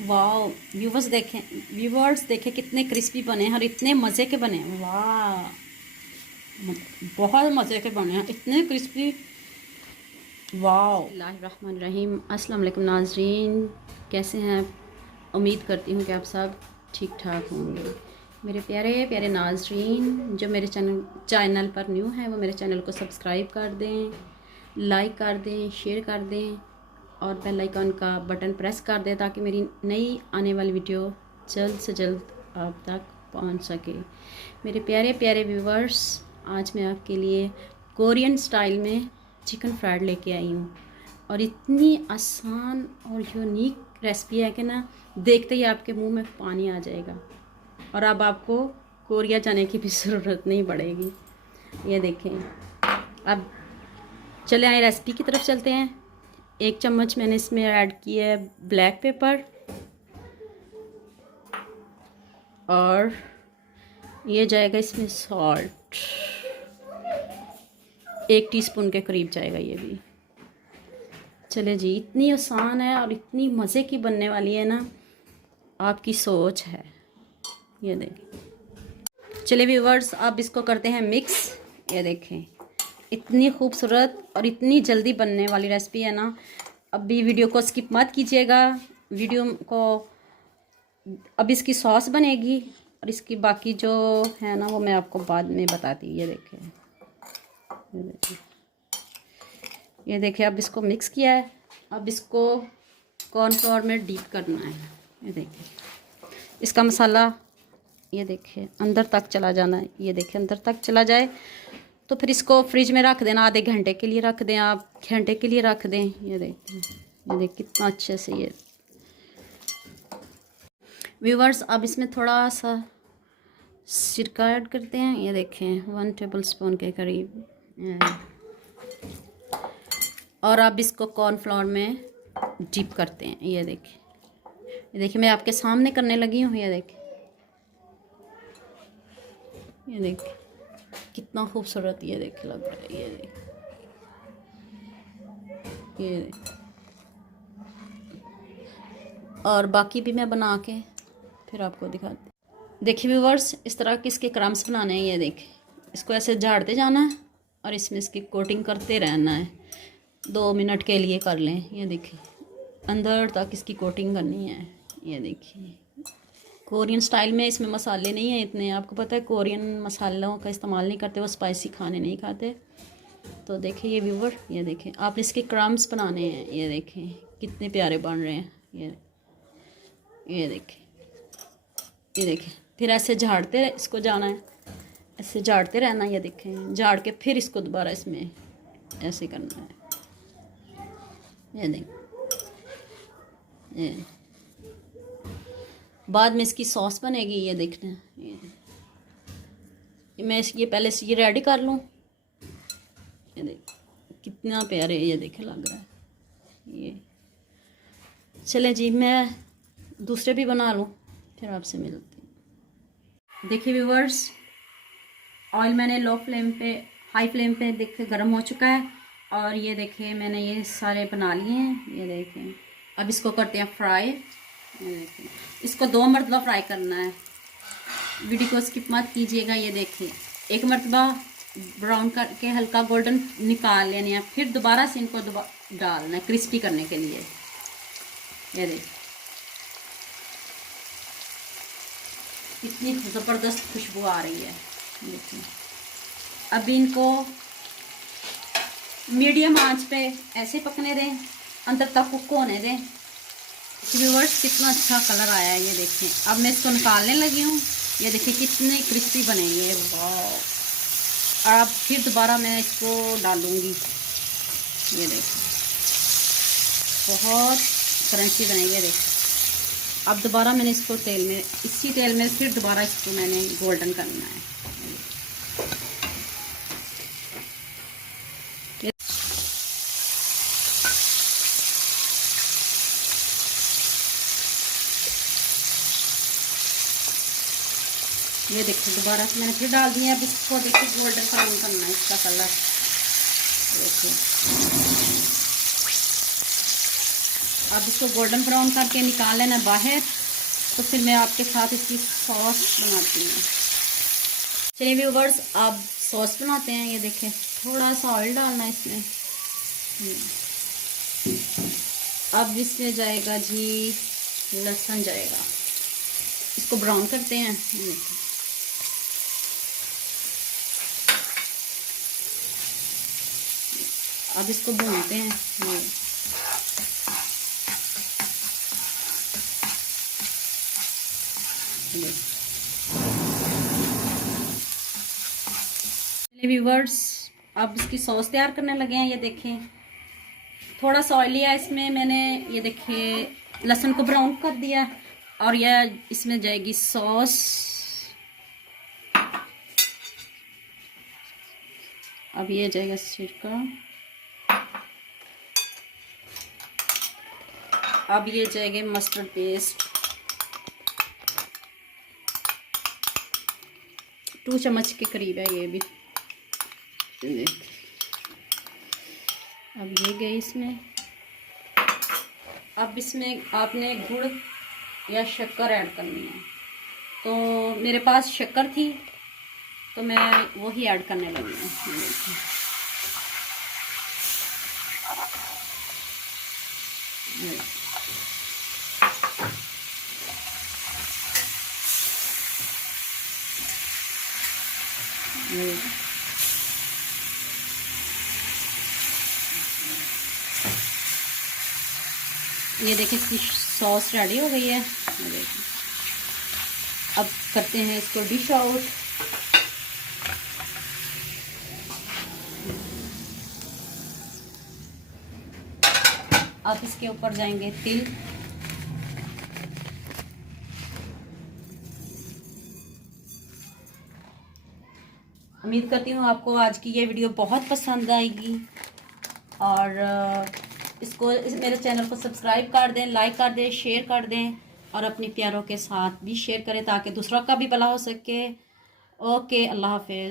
वाह व्यूवर्स देखें कितने क्रिस्पी बने हैं और इतने मज़े के बने हैं। वाह बहुत मज़े के बने हैं, इतने क्रिस्पी। वाह। बिस्मिल्लाहिर्रहमानिर्रहीम। अस्सलाम वालेकुम नाज़रीन, कैसे हैं? उम्मीद करती हूँ कि आप सब ठीक ठाक होंगे। मेरे प्यारे प्यारे नाज़रीन, जो मेरे चैनल पर न्यू हैं वो मेरे चैनल को सब्सक्राइब कर दें, लाइक कर दें, शेयर कर दें और बेल आइकन का बटन प्रेस कर दें ताकि मेरी नई आने वाली वीडियो जल्द से जल्द आप तक पहुंच सके। मेरे प्यारे प्यारे व्यूवर्स, आज मैं आपके लिए कोरियन स्टाइल में चिकन फ्राइड लेके आई हूँ और इतनी आसान और यूनिक रेसिपी है कि ना देखते ही आपके मुंह में पानी आ जाएगा और अब आपको कोरिया जाने की भी ज़रूरत नहीं पड़ेगी। ये देखें। अब चले आए रेसिपी की तरफ चलते हैं। 1 चम्मच मैंने इसमें ऐड किया है ब्लैक पेपर और ये जाएगा इसमें सॉल्ट, 1 टीस्पून के करीब जाएगा ये भी। चले जी, इतनी आसान है और इतनी मज़े की बनने वाली है ना, आपकी सोच है। ये देखें। चलिए व्यूवर्स, अब इसको करते हैं मिक्स। ये देखें, इतनी खूबसूरत और इतनी जल्दी बनने वाली रेसिपी है ना। अभी वीडियो को स्किप मत कीजिएगा। वीडियो को अब इसकी सॉस बनेगी और इसकी बाकी जो है ना वो मैं आपको बाद में बताती। ये देखें, ये देखें, ये देखें। अब इसको मिक्स किया है, अब इसको कॉर्नफ्लोर में डीप करना है। ये देखें, इसका मसाला ये देखें अंदर तक चला जाना है। ये देखें अंदर तक चला जाए तो फिर इसको फ्रिज में रख देना, आधे घंटे के लिए रख दें, आप घंटे के लिए रख दें। ये देखें, ये देख कितना अच्छे से ये व्यूवर्स। अब इसमें थोड़ा सा सिरका ऐड करते हैं। ये देखें 1 टेबल स्पून के करीब। और अब इसको कॉर्नफ्लोर में डिप करते हैं। ये देखिए मैं आपके सामने करने लगी हूँ। ये देखें, ये देखें कितना खूबसूरत ये देख लग रहा है। ये देख, ये देख। और बाकी भी मैं बना के फिर आपको दिखाती। देखिए व्यूवर्स, इस तरह के इसके क्रम्स बनाने हैं। ये देखें, इसको ऐसे झाड़ते जाना है और इसमें इसकी कोटिंग करते रहना है। 2 मिनट के लिए कर लें। ये देखिए अंदर तक इसकी कोटिंग करनी है। ये देखिए कोरियन स्टाइल में इसमें मसाले नहीं हैं इतने। आपको पता है कोरियन मसालों का इस्तेमाल नहीं करते, वो स्पाइसी खाने नहीं खाते। तो देखिए ये व्यूवर, ये देखें आप इसके क्रम्स बनाने हैं। ये देखें कितने प्यारे बन रहे हैं। ये देखें, ये देखें। फिर ऐसे झाड़ते इसको जाना है, ऐसे झाड़ते रहना। ये देखें, झाड़ के फिर इसको दोबारा इसमें ऐसे करना है। ये देखें, ये बाद में इसकी सॉस बनेगी। ये देखना, ये मैं ये पहले से ये रेडी कर लूँ। ये देख कितना प्यारे ये देखे लग रहा है। ये चले जी, मैं दूसरे भी बना लूँ फिर आपसे मिलती हूँ। देखिए व्यूवर्स, ऑयल मैंने हाई फ्लेम पे देखिए गर्म हो चुका है और ये देखिए मैंने ये सारे बना लिए हैं। ये देखें, अब इसको करते हैं फ्राई। ये देखें, इसको 2 मरतबा फ्राई करना है। वीडियो को स्किप मत कीजिएगा। ये देखिए 1 मरतबा ब्राउन करके हल्का गोल्डन निकाल लेने हैं, फिर दोबारा से इनको डालना है क्रिस्पी करने के लिए। ये देखिए कितनी ज़बरदस्त खुशबू आ रही है। देखिए अब इनको मीडियम आंच पे ऐसे पकने दें, अंदर तक कुक होने दें। व्यूवर्स कितना अच्छा कलर आया है। ये देखें, अब मैं इसको निकालने लगी हूँ। ये देखिए कितने क्रिस्पी बनेंगे। वाह। और अब फिर दोबारा मैं इसको डालूँगी। ये देखें बहुत क्रंची बनेंगे। देखें अब दोबारा मैंने इसको इसी तेल में फिर दोबारा इसको मैंने गोल्डन करना है। ये देखिए दोबारा से मैंने फिर डाल दिया। अब इसको देखिए गोल्डन ब्राउन करना है इसका कलर। देखिए अब इसको गोल्डन ब्राउन करके निकाल लेना बाहर, तो फिर मैं आपके साथ इसकी सॉस बनाती हूँ। चलिए व्यूअर्स, अब सॉस बनाते हैं। ये देखें, थोड़ा सा ऑयल डालना है इसमें। अब इसमें जाएगा जी लहसुन जाएगा, इसको ब्राउन करते हैं। अब इसको भूनते हैं। व्यूअर्स, अब इसकी सॉस तैयार करने लगे हैं। ये देखें, थोड़ा सा ऑयल लिया इसमें मैंने। ये देखें, लहसुन को ब्राउन कर दिया और यह इसमें जाएगी सॉस। अब ये जाएगा सिरका। अब ये जाएगा मस्टर्ड पेस्ट, 2 चम्मच के करीब है ये भी। अब ये गई इसमें। अब इसमें आपने गुड़ या शक्कर ऐड करनी है। तो मेरे पास शक्कर थी तो मैं वही ऐड करने लगी हूँ। ये देखिए, इसकी सॉस रेडी हो गई है। अब करते हैं इसको डिश आउट। अब इसके ऊपर जाएंगे तिल। उम्मीद करती हूँ आपको आज की ये वीडियो बहुत पसंद आएगी, और मेरे चैनल को सब्सक्राइब कर दें, लाइक कर दें, शेयर कर दें, और अपनी प्यारों के साथ भी शेयर करें ताकि दूसरों का भी भला हो सके। ओके, अल्लाह हाफिज़।